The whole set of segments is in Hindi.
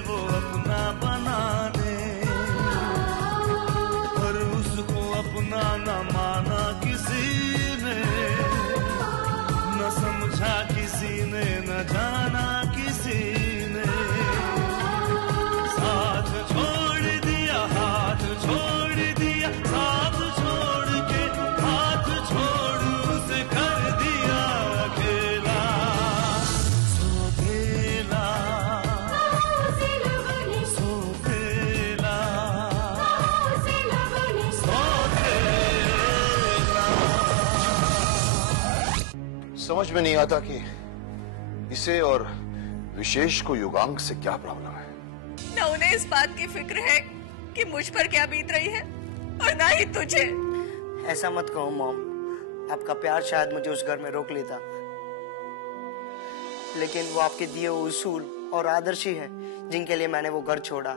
वो अपना बना ले, पर उसको अपना न माना किसी ने, न समझा किसी ने, न जाना किसी ने, साथ छोड़ दिया, हाथ छोड़ दिया, साथ छोड़ के हाथ छोड़ उसे कर दिया अकेला, सोखेला, सोखेला, सोखेला। समझ में नहीं आता कि इसे और विशेष को युगांक से क्या प्रॉब्लम है। न उन्हें इस बात की फिक्र है कि मुझ पर क्या बीत रही है और ना ही तुझे। ऐसा मत कहो मॉम, आपका प्यार शायद मुझे उस घर में रोक लेता, लेकिन वो आपके दिए हुए उसूल और आदर्श ही है जिनके लिए मैंने वो घर छोड़ा।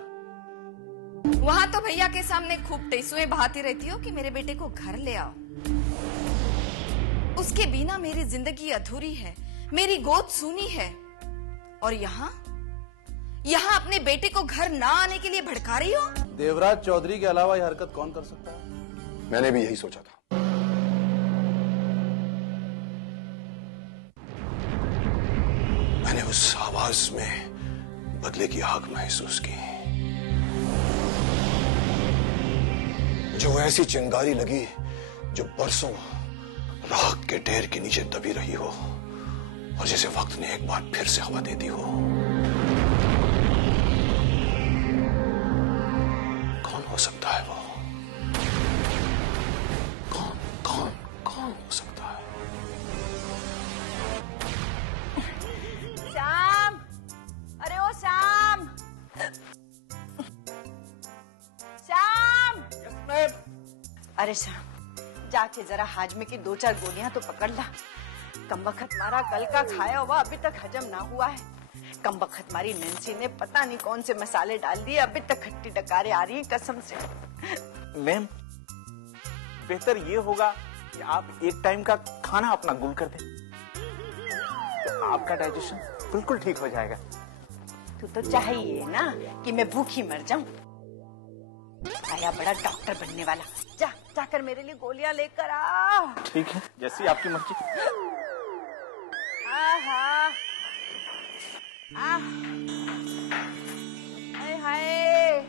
वहाँ तो भैया के सामने खूब टेसुएं बहाती रहती हो कि मेरे बेटे को घर ले आओ। उसके बिना मेरी जिंदगी अधूरी है, मेरी गोद सूनी है। और यहाँ अपने बेटे को घर ना आने के लिए भड़का रही हो। देवराज चौधरी के अलावा यह हरकत कौन कर सकता है? मैंने भी यही सोचा था। मैंने उस आवाज में बदले की आग महसूस की। मुझे वो ऐसी चिंगारी लगी जो बरसों राख के ढेर के नीचे दबी रही हो और जैसे वक्त ने एक बार फिर से हवा दे दी हो। कौन हो सकता है वो? कौन हो सकता है? श्याम, अरे ओ श्याम, श्याम। अरे श्याम, जाके जरा हाजमे की 2-4 गोलियां तो पकड़ ला। कमबख्त मारा कल का खाया हुआ अभी तक हजम ना हुआ है। कमबख्त मारी नैन्सी ने पता नहीं कौन से मसाले डाल दिए, अभी तक खट्टी डकारें आ रही हैं कसम से। मैम, बेहतर ये होगा कि आप एक टाइम का खाना अपना गुल कर दें, तो आपका डाइजेशन बिल्कुल ठीक हो जाएगा। तू तो चाहिए ना कि मैं भूखी मर जाऊं। आया बड़ा डॉक्टर बनने वाला। जाकर मेरे लिए गोलियां लेकर आ। ठीक है, जैसी आपकी मर्जी। हाय,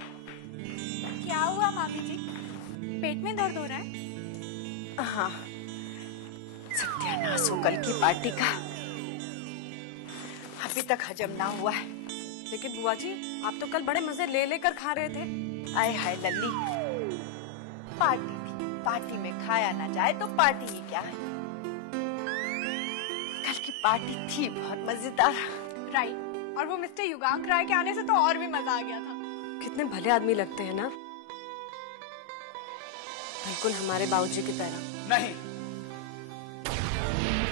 क्या हुआ मामी जी? पेट में दर्द हो रहा है? हाँ, सत्यानाश हो कल की पार्टी का। अभी तक हजम ना हुआ है। लेकिन बुआ जी, आप तो कल बड़े मजे ले लेकर खा रहे थे। आए हाय लल्ली, पार्टी थी, पार्टी में खाया ना जाए तो पार्टी ही क्या है। कल की पार्टी थी बहुत मजेदार। राइट, और वो मिस्टर युगांक राय के आने से तो और भी मजा आ गया था। कितने भले आदमी लगते हैं ना, बिल्कुल हमारे बाबूजी की तरह। नहीं,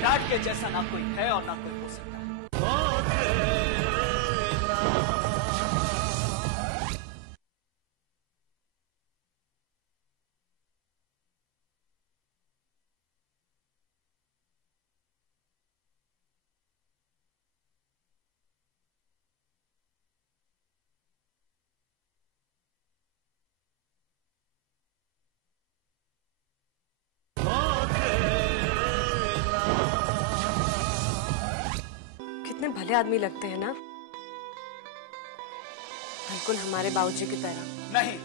डैड के जैसा ना कोई है और ना कोई हो सकता है। कितने भले आदमी लगते हैं ना, बिल्कुल हमारे बाबूजी की तरह। नहीं,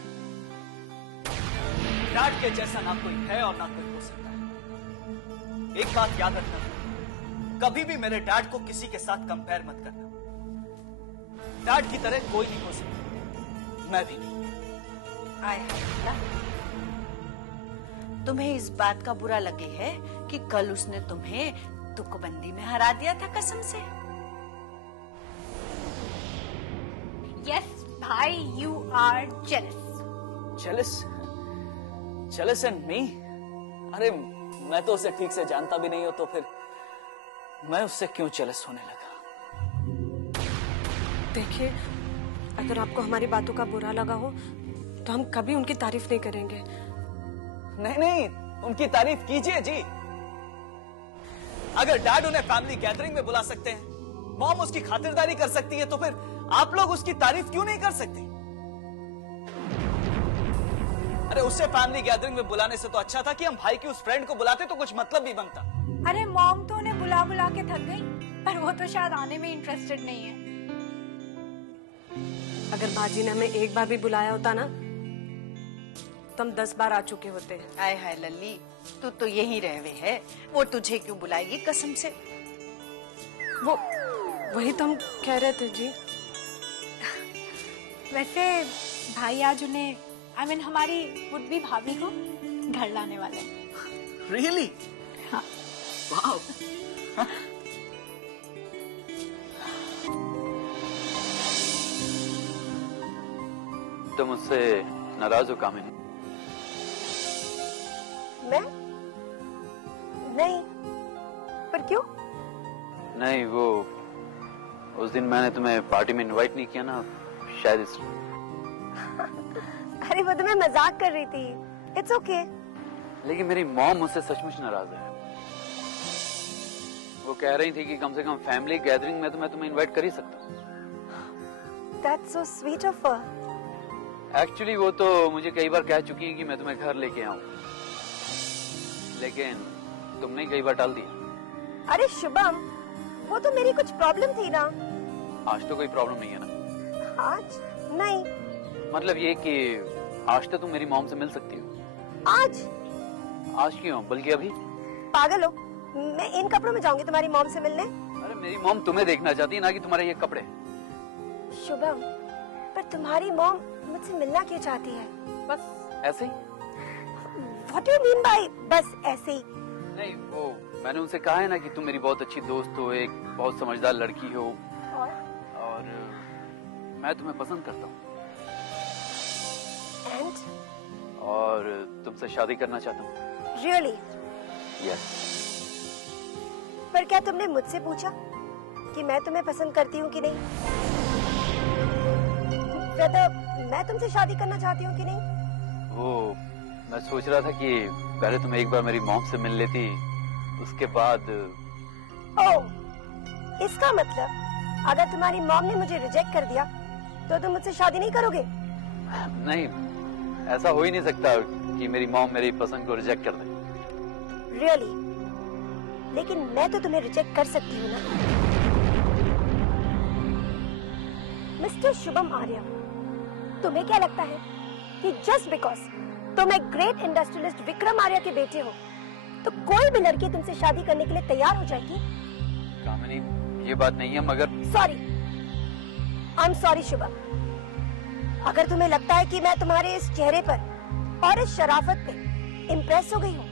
डैड के जैसा ना कोई है और ना कोई हो सकता है। एक बात याद रखना, कभी भी मेरे डैड को किसी के साथ कंपेयर मत करना। डैड की तरह कोई नहीं हो सकता, मैं भी नहीं। तुम्हें इस बात का बुरा लगे है कि कल उसने तुम्हें तुकबंदी में हरा दिया था कसम से। यस भाई, you are jealous. Jealous? Jealous and me? अरे मैं तो उसे ठीक से जानता भी नहीं हूं, तो फिर मैं उससे क्यों जेलस होने लगा? देखिए, अगर आपको हमारी बातों का बुरा लगा हो तो हम कभी उनकी तारीफ नहीं करेंगे। नहीं, उनकी तारीफ कीजिए जी। अगर डैड उन्हें फैमिली गैदरिंग में बुला सकते हैं, मॉम उसकी खातिरदारी कर सकती है, तो फिर आप लोग उसकी तारीफ क्यों नहीं कर सकते? अरे उसे फैमिली गैदरिंग में बुलाने से तो अच्छा था कि हम भाई की उस फ्रेंड को बुलाते तो कुछ मतलब भी बनता। अरे मॉम तो उन्हें बुला बुला के थक गई, पर वो तो शायद आने में इंटरेस्टेड नहीं है। अगर बाजी ने हमें एक बार भी बुलाया होता ना तो हम 10 बार आ चुके होते। हाय हाय लल्ली, तू तो यही रह हुए है, वो तुझे क्यों बुलाएगी कसम से। वही तो हम कह रहे थे जी। वैसे भाई आज उन्हें हमारी बुद्धि भाभी को घर लाने वाले हैं। रियली? हाँ। वाओ। तुम मुझसे नाराज हो कामिनी? मैं? नहीं, पर क्यों? नहीं, वो उस दिन मैंने तुम्हें पार्टी में इनवाइट नहीं किया ना, शायद इसलिए। अरे वो तो मैं मजाक कर रही थी। It's okay. लेकिन मेरी मॉम मुझसे सचमुच नाराज है। वो कह रही थी कि कम से कम फैमिली गैदरिंग में तो मैं तुम्हें इनवाइट कर ही सकता हूँ। That's so sweet of her. Actually वो तो मुझे कई बार कह चुकी है कि मैं तुम्हें घर लेके आऊं, लेकिन तुमने कई बार टाल दिया। अरे शुभम, वो तो मेरी कुछ प्रॉब्लम थी ना। आज तो कोई प्रॉब्लम नहीं है ना? आज नहीं। मतलब ये कि आज तो तुम मेरी मॉम से मिल सकती हो। आज क्यों, बल्कि अभी। पागल हो, मैं इन कपड़ों में जाऊंगी तुम्हारी मॉम से मिलने? अरे मेरी मॉम तुम्हें देखना चाहती है ना कि तुम्हारे ये कपड़े। शुभम, पर तुम्हारी मॉम मुझसे मिलना क्यों चाहती है? बस ऐसे ही। What do you mean by बस ऐसे ही? नहीं, वो मैंने उनसे कहा है ना कि तुम मेरी बहुत अच्छी दोस्त हो, एक बहुत समझदार लड़की हो, और मैं तुम्हें पसंद करता हूँ। And? और तुमसे शादी करना चाहता हूँ। Really? Yes. पर क्या तुमने मुझसे पूछा कि मैं तुम्हें पसंद करती हूँ कि नहीं? मैं तुमसे शादी करना चाहती हूँ कि नहीं? वो मैं सोच रहा था कि पहले तुम एक बार मेरी मॉम से मिल लेती, उसके बाद। ओह, इसका मतलब अगर तुम्हारी मॉम ने मुझे रिजेक्ट कर दिया तो तुम मुझसे शादी नहीं करोगे? नहीं, ऐसा हो ही नहीं सकता कि मेरी मॉम मेरी पसंद को रिजेक्ट कर दे। Really? लेकिन मैं तो तुम्हें रिजेक्ट कर सकती हूँ ना। मिस्टर शुभम आर्या, तुम्हें क्या लगता है कि जस्ट बिकॉज तुम एक ग्रेट इंडस्ट्रियलिस्ट विक्रम आर्या के बेटे हो तो कोई भी लड़की तुमसे शादी करने के लिए तैयार हो जाएगी? कामिनी, ये बात नहीं है, मगर sorry, I am sorry Shubham. अगर तुम्हें लगता है कि मैं तुम्हारे इस चेहरे पर और इस शराफत पे इम्प्रेस हो गई हूँ,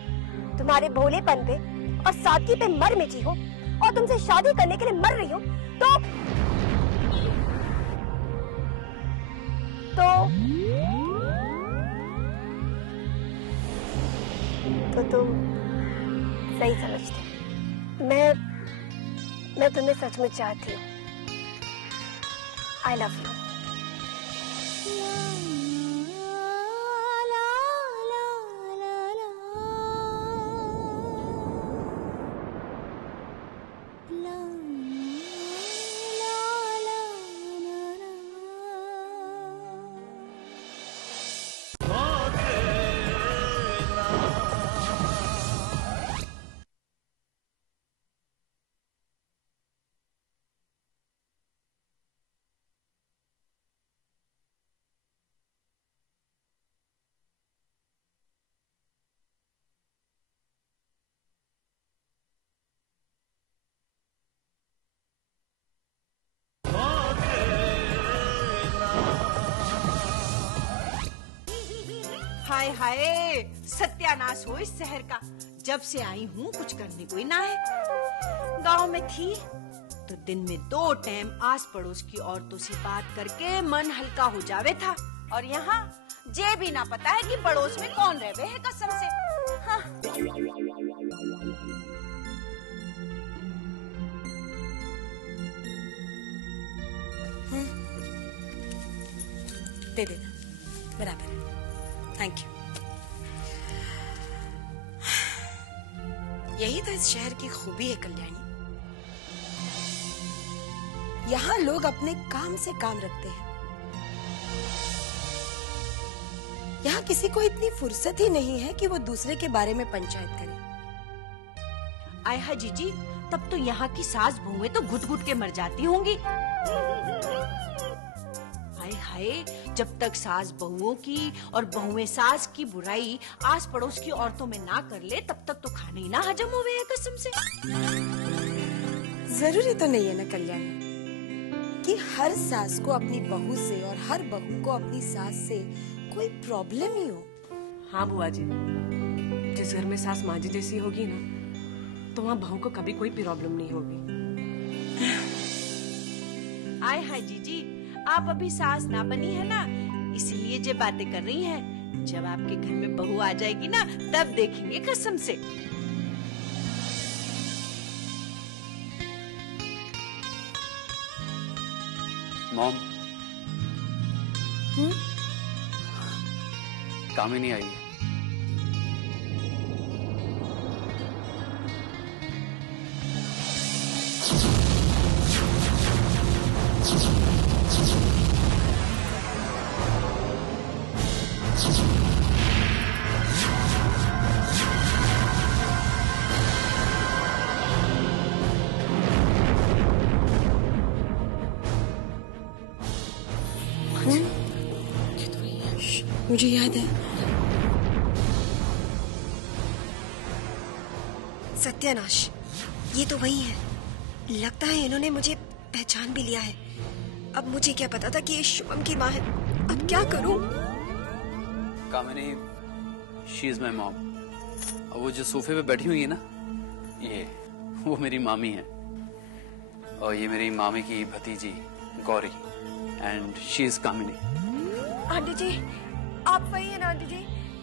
तुम्हारे भोलेपन पे और सादगी पे मर मिटी हूँ और तुमसे शादी करने के लिए मर रही हूँ, तो तुम सही समझते। मैं तुम्हें सचमुच चाहती हूँ। I love you. हाय हाय, सत्यानाश हो इस शहर का। जब से आई हूँ कुछ करने कोई ना है। गांव में थी तो दिन में 2 टाइम आस पड़ोस की औरतों से बात करके मन हल्का हो जावे था, और यहाँ जे भी ना पता है कि पड़ोस में कौन रहवे है कसम से। हाँ। दे देना, बराबर है। Thank you. यही तो इस शहर की खूबी है कल्याणी। यहाँ लोग अपने काम से काम रखते हैं। यहाँ किसी को इतनी फुर्सत ही नहीं है कि वो दूसरे के बारे में पंचायत करे। आय हाय जीजी, तब तो यहाँ की सास बहुएं तो घुट घुट के मर जाती होंगी। हाय हाय, जब तक सास बहुओं की और बहुएं सास की बुराई आस पड़ोस की औरतों में ना कर ले, तब तक तो खाने ही ना हजम होवे है कसम से। जरूरी तो नहीं है ना कल्याणी कि हर सास को अपनी बहू से और हर बहू को अपनी सास से कोई प्रॉब्लम ही हो। हाँ बुआ जी, जिस घर में सास माँ जी जैसी होगी ना, तो वहाँ बहू को कभी कोई प्रॉब्लम नहीं होगी। आय हाय जीजी, आप अभी सास ना बनी है ना, इसीलिए जो बातें कर रही हैं। जब आपके घर में बहू आ जाएगी ना, तब देखेंगे कसम से। मॉम, कामिनी आई है। मुझे याद है। सत्यानाश, ये तो वही है। लगता है इन्होंने मुझे पहचान भी लिया है। अब मुझे क्या पता था कि ये शुभम की माँ है। अब क्या करूं? कामिनी, शी इज माई मॉम। और वो जो सोफे पे बैठी हुई है ना, ये वो मेरी मामी है। और ये मेरी मामी की भतीजी Gauri, and she is Kamini. Aunty ji, आप वही है ना आंटी जी?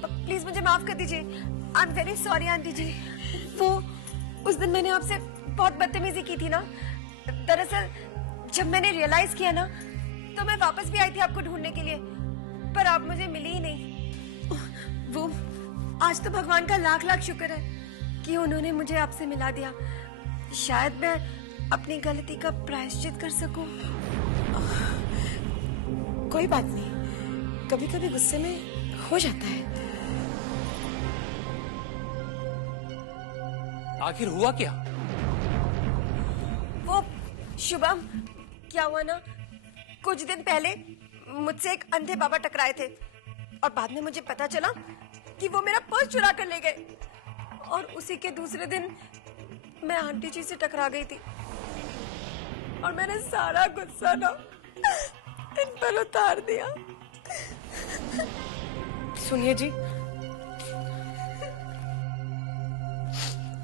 प्लीज मुझे माफ कर दीजिए। I am very sorry aunty ji. वो उस दिन मैंने आपसे बहुत बदतमीजी की थी ना। दरअसल जब मैंने रियलाइज किया ना, तो मैं वापस भी आई थी आपको ढूंढने के लिए, पर आप मुझे मिली ही नहीं। वो आज तो भगवान का लाख लाख शुक्र है कि उन्होंने मुझे आपसे मिला दिया। शायद मैं अपनी गलती का प्रायश्चित कर सकूं। कोई बात नहीं, कभी कभी गुस्से में हो जाता है। आखिर हुआ क्या? वो शुभम, क्या हुआ ना, कुछ दिन पहले मुझसे एक अंधे बाबा टकराए थे और बाद में मुझे पता चला कि वो मेरा पर्स चुरा कर ले गए। और उसी के दूसरे दिन मैं आंटी जी से टकरा गई थी और मैंने सारा गुस्सा ना इन पर उतार दिया। सुनिए जी,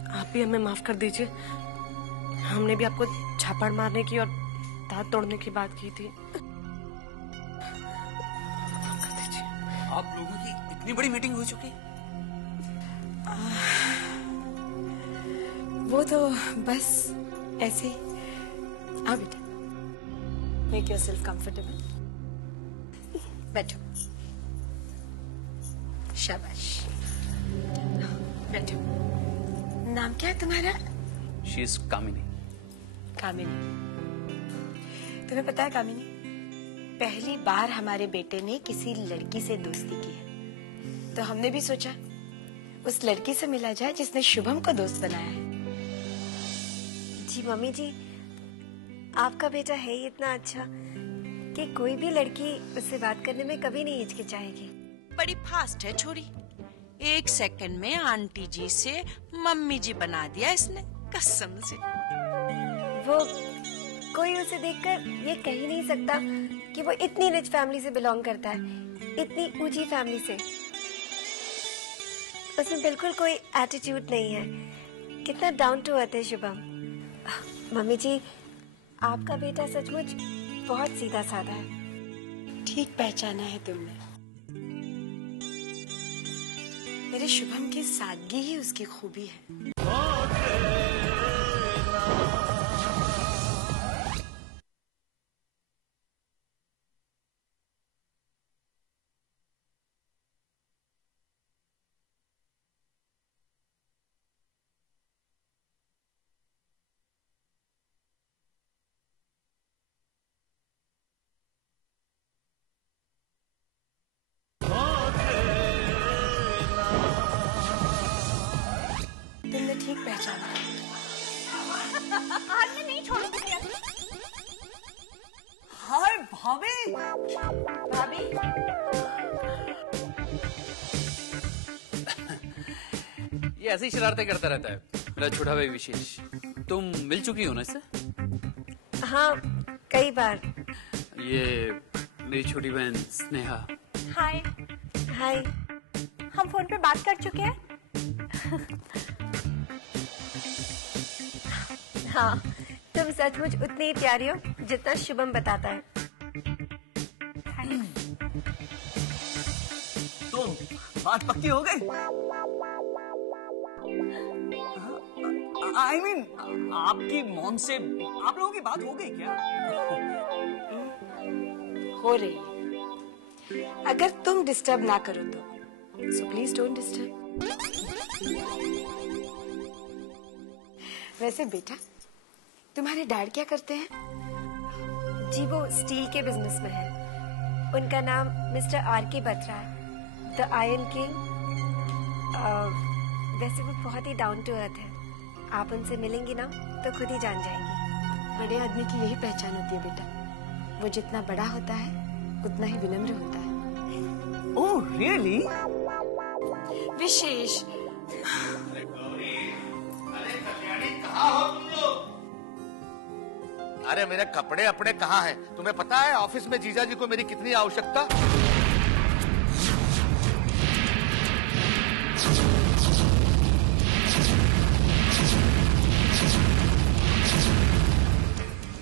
आप भी हमें माफ कर दीजिए। हमने भी आपको झापड़ मारने की और दांत तोड़ने की बात की थी। आप लोगों की इतनी बड़ी मीटिंग हो चुकी? वो तो बस ऐसे ही। आ बेटा, मेक योरसेल्फ कंफर्टेबल। बैठो। शाबाश, बैठो। नाम क्या है तुम्हारा? शी इज कामिनी। कामिनी। तुम्हें पता है कामिनी, पहली बार हमारे बेटे ने किसी लड़की से दोस्ती की है, तो हमने भी सोचा उस लड़की से मिला जाए जिसने शुभम को दोस्त बनाया है। जी मम्मी जी, आपका बेटा है ही इतना अच्छा कि कोई भी लड़की उससे बात करने में कभी नहीं हिचकिचाएगी। बड़ी फास्ट है छोरी, 1 सेकंड में आंटी जी से मम्मी जी बना दिया इसने कसम से। वो कोई उसे देखकर ये कह ही नहीं सकता कि वो इतनी रिच फैमिली से बिलोंग करता है, इतनी ऊंची फैमिली से। उसमें बिल्कुल कोई एटीट्यूड नहीं है। कितना डाउन टू अर्थ है शुभम। मम्मी जी, आपका बेटा सचमुच बहुत सीधा साधा है। ठीक पहचाना है तुमने। मेरे शुभम की सादगी ही उसकी खूबी है। पहचाना। आज मैं नहीं छोड़ूंगी। हाय भाभी। भाभी ये ऐसी शरारतें करता रहता है मेरा छोटा भाई विशेष। तुम मिल चुकी हो ना इससे? हाँ, कई बार। ये मेरी छोटी बहन स्नेहा। हाय। हाय। हम फोन पे बात कर चुके हैं। हाँ, तुम सचमुच उतनी ही प्यारी हो जितना शुभम बताता है। तो बात पक्की हो गई? I mean, आपकी मॉम से आप लोगों की बात हो गई क्या? हो रही है। अगर तुम डिस्टर्ब ना करो तो सो प्लीज डोंट डिस्टर्ब। वैसे बेटा, तुम्हारे डैड क्या करते हैं? जी वो स्टील के बिजनेस में है। उनका नाम मिस्टर R.K. बत्रा है, द आयरन किंग। वैसे वो बहुत ही डाउन टू अर्थ है। आप उनसे मिलेंगी ना तो खुद ही जान जाएंगी। बड़े आदमी की यही पहचान होती है बेटा, वो जितना बड़ा होता है उतना ही विनम्र होता है। Oh really? विशेष। अरे मेरे कपड़े अपने कहाँ हैं? तुम्हें पता है ऑफिस में जीजा जी को मेरी कितनी आवश्यकता?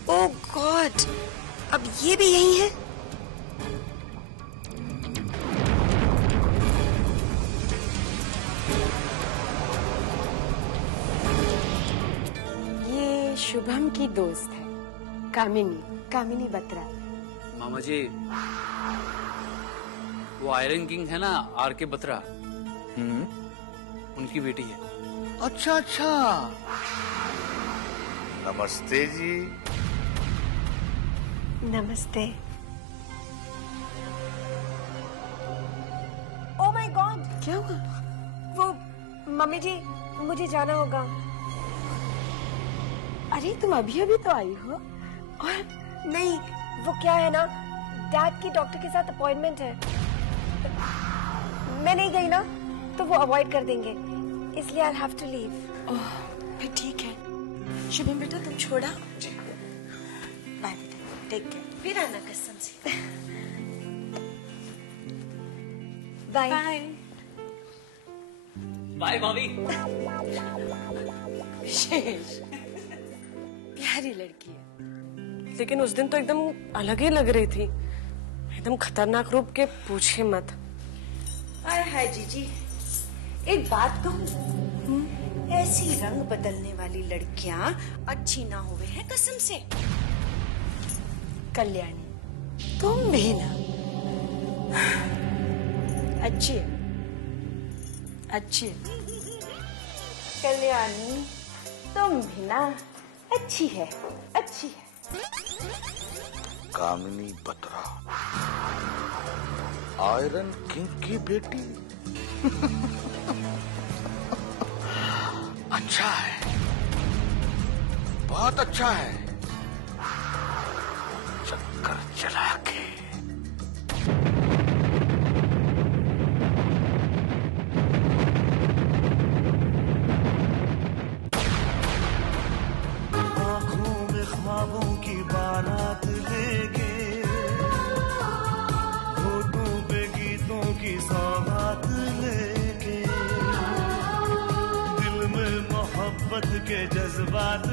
ओह गॉड, अब ये भी यही है? ये शुभम की दोस्त है कामिनी बत्रा। मामा जी, वो आयरन किंग है ना R.K. बत्रा, उनकी बेटी है। अच्छा अच्छा, नमस्ते जी। नमस्ते। ओह माय गॉड, क्या हुआ? वो मम्मी जी, मुझे जाना होगा। अरे तुम अभी तो आई हो। और नहीं, वो क्या है ना, डैड की डॉक्टर के साथ अपॉइंटमेंट है। मैं नहीं गई ना तो वो अवॉइड कर देंगे, इसलिए आई हैव टू लीव। ओह, फिर ठीक है। शुभम बेटा तुम छोड़ा। जी। बाय बेटा, टेक केयर। फिर आना कसम से। बाय। बाय भाभी। विशेष प्यारी लड़की है, लेकिन उस दिन तो एकदम अलग ही लग रही थी, एकदम खतरनाक रूप के, पूछे मत। हाय जीजी, एक बात कहूं, ऐसी रंग बदलने वाली लड़कियां अच्छी ना हुए हैं कसम से। कल्याणी तुम भी ना अच्छी है। कल्याणी तुम भी ना अच्छी है। कामिनी बत्रा, आयरन किंग की बेटी। अच्छा है, बहुत अच्छा है। चक्कर चला के आँखों में ख्वाबों की बारात लेके, होठों पे गीतों की सौगात लेके, दिल में मोहब्बत के जज्बात